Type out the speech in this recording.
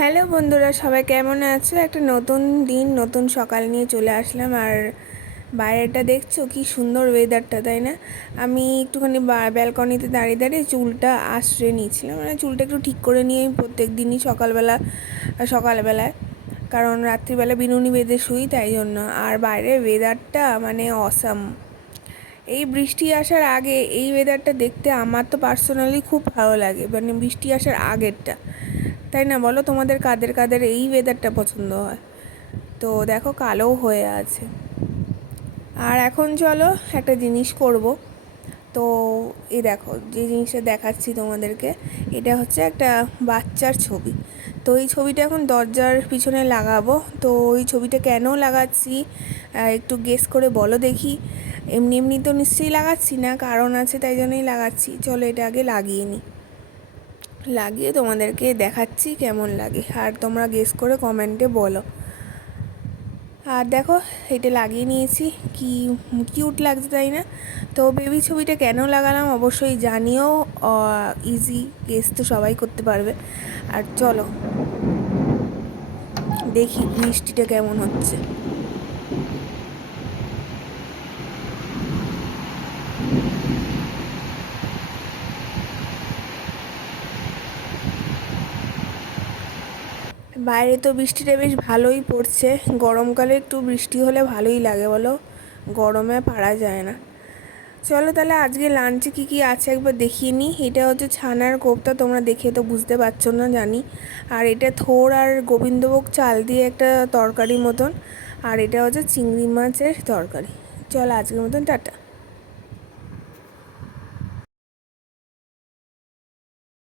Hello বন্ধুরা, সবাই কেমন আছো? একটা নতুন দিন নতুন সকাল নিয়ে চলে আসলাম। আর বাইরেটা দেখছো কি সুন্দর ওয়েদারটা, তাই না? আমি একটুখানি ব্যালকনিতে দাঁড়িয়ে দাঁড়িয়ে চুলটা আশ্রয় নিয়েছিলাম, মানে চুলটা একটু ঠিক করে নিয়ে আমি প্রত্যেক দিনই সকালবেলায়, কারণ রাত্রিবেলা বিনুনি বেঁধে শুই, তাই জন্য। আর বাইরের ওয়েদারটা মানে অসাম। এই বৃষ্টি আসার আগে এই ওয়েদারটা দেখতে আমার তো পার্সোনালি খুব ভালো লাগে, মানে বৃষ্টি আসার আগেরটা, তাই না? বলো, তোমাদের কাদের কাদের এই ওয়েদারটা পছন্দ হয়? তো দেখো, কালো হয়ে আছে। আর এখন চলো একটা জিনিস করব। তো এই দেখো, যে জিনিসটা দেখাচ্ছি তোমাদেরকে, এটা হচ্ছে একটা বাচ্চার ছবি। তো এই ছবিটা এখন দরজার পিছনে লাগাবো। তো ওই ছবিটা কেন লাগাচ্ছি একটু গেস করে বলো দেখি। এমনি এমনি তো নিশ্চয়ই লাগাচ্ছি না, কারণ আছে, তাই জন্যই লাগাচ্ছি। চলো এটা আগে লাগিয়ে নিই, লাগিয়ে তোমাদেরকে দেখাচ্ছি কেমন লাগে, আর তোমরা গেস করে কমেন্টে বলো। আর দেখো, এটা লাগিয়ে নিয়েছি, কি কিউট লাগছে, তাই না? তো বেবি ছবিটা কেন লাগালাম অবশ্যই জানিও, ইজি গেস তো সবাই করতে পারবে। আর চলো দেখি বৃষ্টিটা কেমন হচ্ছে। বাইরে তো বৃষ্টিটা বেশ ভালোই পড়ছে। গরমকালে একটু বৃষ্টি হলে ভালোই লাগে, বলো, গরমে পারা যায় না। চলো তাহলে আজকে লাঞ্চে কী কী আছে একবার দেখিয়ে নিই। এটা হচ্ছে ছানার কোপ্তা, তোমরা দেখে তো বুঝতে পারছো না জানি। আর এটা থোড় আর গোবিন্দভোগ চাল দিয়ে একটা তরকারি মতন। আর এটা হচ্ছে চিংড়ি মাছের তরকারি। চলো আজকের মতন টাটা।